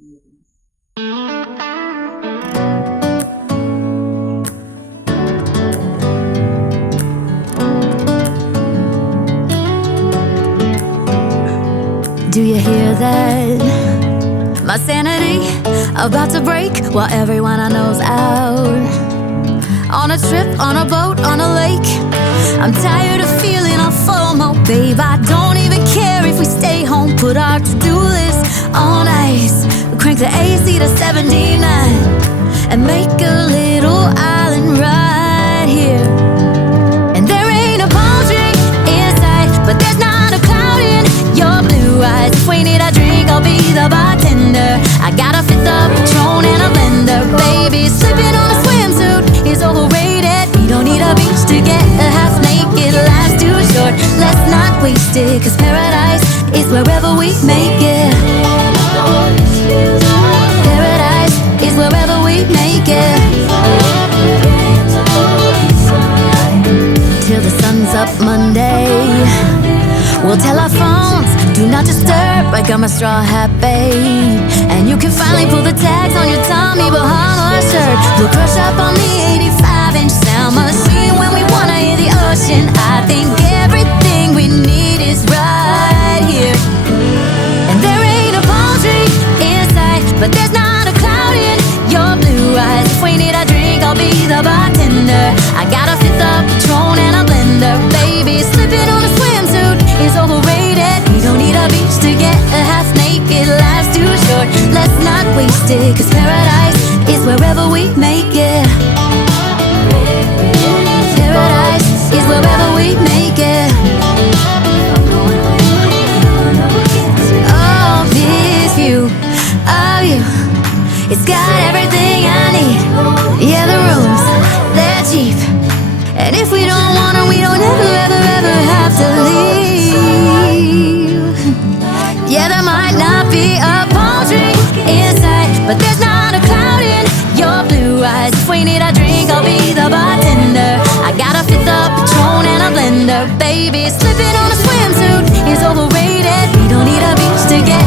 Do you hear that? My sanity about to break while everyone I know's out. On a trip, on a boat, on a lake. I'm tired of feeling all FOMO, babe. I don't even care if we stay home. Put our to-do list on ice. Crank the AC to 79 and make a little island right here. And there ain't a palm tree in sight, but there's not a cloud in your blue eyes. If we need a drink, I'll be the bartender. I got a fifth of Patron and a blender. Baby, slipping on a swimsuit is overrated. We don't need a beach to get half naked. Life's too short, let's not waste it, 'cause paradise is wherever we make it. Paradise is wherever we make it. Till the sun's up Monday, we'll tell our phones, do not disturb. I got my straw hat, babe. And you can finally pull the tags on your Tommy Bahama shirt. We'll crush up on the 85-inch sound machine when we wanna hear the ocean. I think everything we need is right here. And there ain't a palm tree in sight, but there's not a cloud in your blue eyes. If we need a drink, I'll be the bartender. I got a fifth of Patron and a blender. Baby, slipping on a swimsuit is overrated. We don't need a beach to get half naked. Life's too short, let's not waste it, 'cause paradise is wherever we make it. Paradise is wherever we make it. Oh, this view of you, it's got everything I need. Yeah, the rooms, they're cheap, and if we don't want them, we don't ever have to leave. Yeah, there might not be a palm tree inside, but there's not a cloud in your blue eyes. If we need a drink, I'll be the bartender. I got a fifth of Patron and a blender. Baby, slipping on a swimsuit is overrated. We don't need a beach to get